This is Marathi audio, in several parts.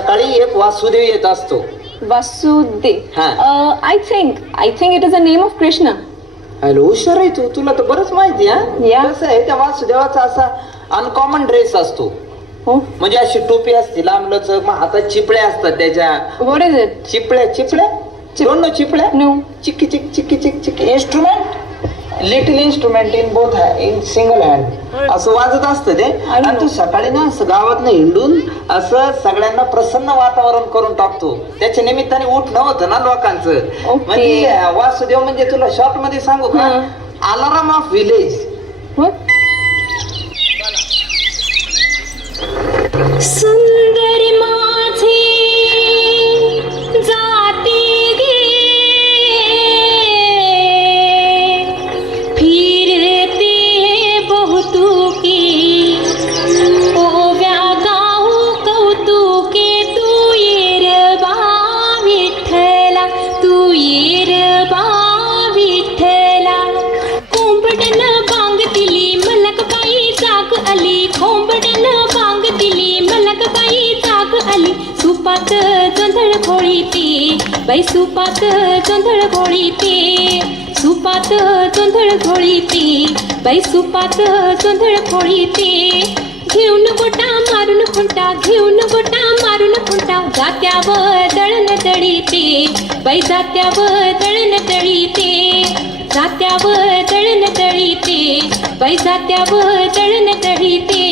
सकाळी एक वासुदेव येत असतो. वासुदेव. हा. I think it is a name of Krishna. Hello, हुशार आहे तू, तुला तर बरंच माहिती आहे. Yeah. कसं आहे, त्या वासुदेवाचा असा अनकॉमन ड्रेस असतो. हो. म्हणजे अशी टोपी असते लांब लचक, मग हातात चिपळ्या असतात त्याच्या. What is it? चिपळ्या चिपळ्या दोन चिपळ्या. नो. चिक्की चिक चिक्की चिक चिक instrument, little instrument in both in single hand असं वाजत असतं ते. आणि तू सकाळी ना असं गावात हिंडून असं सगळ्यांना प्रसन्न वातावरण करून टाकतो. त्याच्या निमित्ताने उठणं होतं ना लोकांचं. Okay. म्हणजे वासुदेव म्हणजे तुला शॉर्ट मध्ये सांगू का, अलाराम ऑफ विलेज. सुंदरी माझी जाती गे फिरते बहुतुकी ओव्या गाऊ कौतुके तू येर बा विठ्ठला तू येर बा विठ्ठला कोंबडन बांग दिली मलक बाई जाग आली कोंबडन बांग दिली मलक बाई जाग आली सुपात जोंधळ घोळीते बाई सुपात जोंधळ घोळीते सुपात जोंधळ घोळीते बाई सुपात जोंधळ घोळीते घेऊन गोटा मारून खुंटा घेऊन गोटा मारून खुंटा जात्यावर दळण दळीते बाई जात्यावर दळण दळीते जात्यावर दळण दळीते बाई जात्यावर दळण दळीते.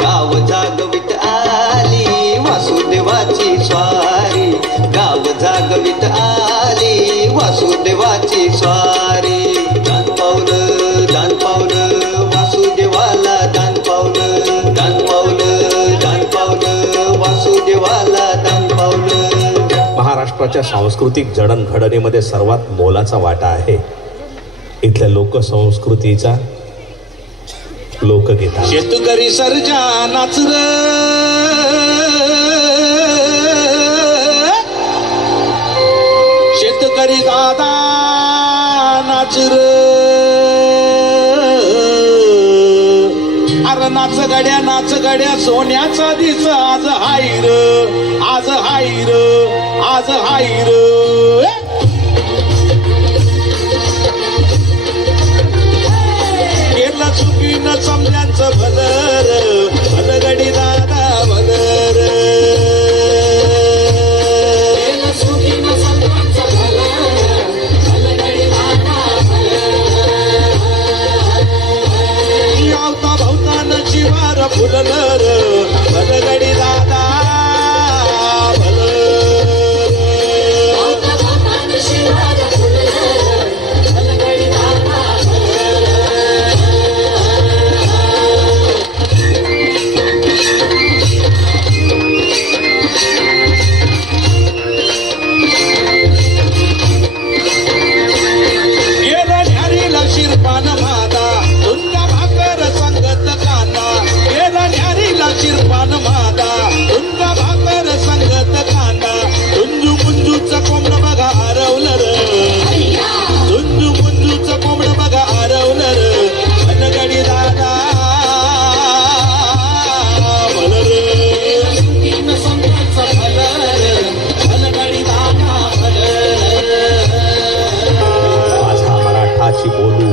गाव जागवित आली वासुदेवाची स्वारी गाव जागवित आली वासुदेवाची स्वारी दान पावलं वासुदेवाला दान पावलं दान पावलं वासुदेवाला दान पावलं. महाराष्ट्राच्या सांस्कृतिक जडणघडणीमध्ये सर्वात मोलाचा वाटा आहे इथल्या लोकसंस्कृतीचा, लोकगीता. शेतकरी सर्जा नाचर शेतकरी दादा नाचर अरे नाच गड्या सोन्याचा दिस आज हाईर आज हाईर आज हाईर. चुकीन समजांचं भलर भलगडी दादा भलर आवता भवतान शिवार फुललर भलगडी दादा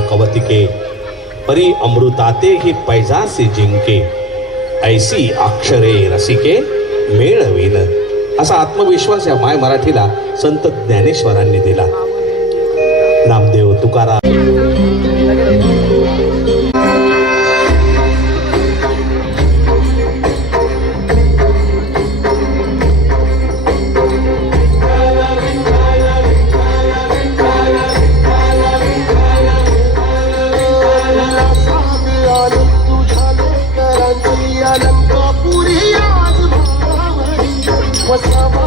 कवतिके परी अमृताते ही पैजासी जिंके ऐसी अक्षरे रसिके मेळवीन असा आत्मविश्वास या माय मराठीला संत ज्ञानेश्वरांनी दिला. नामदेव तुकाराम वसावा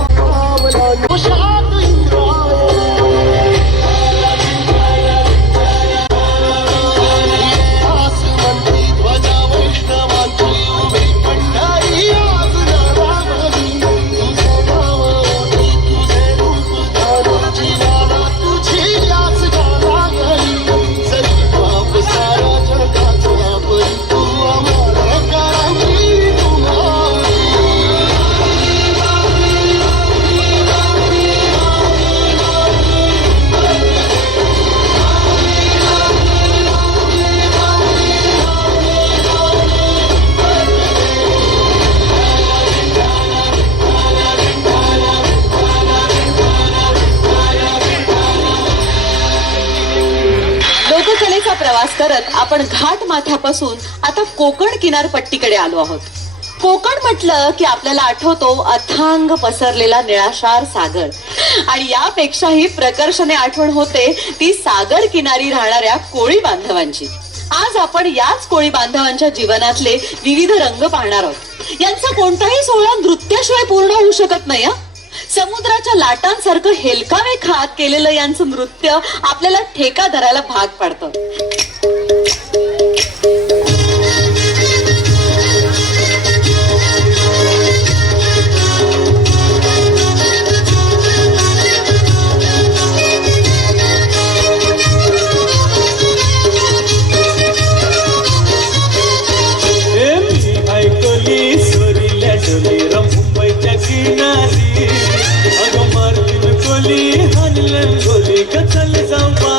प्रवास करत आपण घाट माथ्यापासून आता कोकण किनारपट्टीकडे आलो आहोत. कोकण म्हटलं की आपल्याला आठवतो अथांग पसरलेला निळाशार सागर, आणि यापेक्षाही प्रकर्षाने आठवण होते ती सागर किनारी राहणाऱ्या कोळी बांधवांची. आज आपण याच कोळी बांधवांच्या जीवनातले विविध रंग पाहणार आहोत. यांचा कोणताही सोहळा नृत्याशिवाय पूर्ण होऊ शकत नाही. समुद्राच्या लाटांसारखं हेलकावे खात केलेलं यांचं नृत्य आपल्याला ठेका धरायला भाग पाडतं. मुंबईच्या किनारी अगं मार्टिन कोली हानलं गोली कचल जाऊ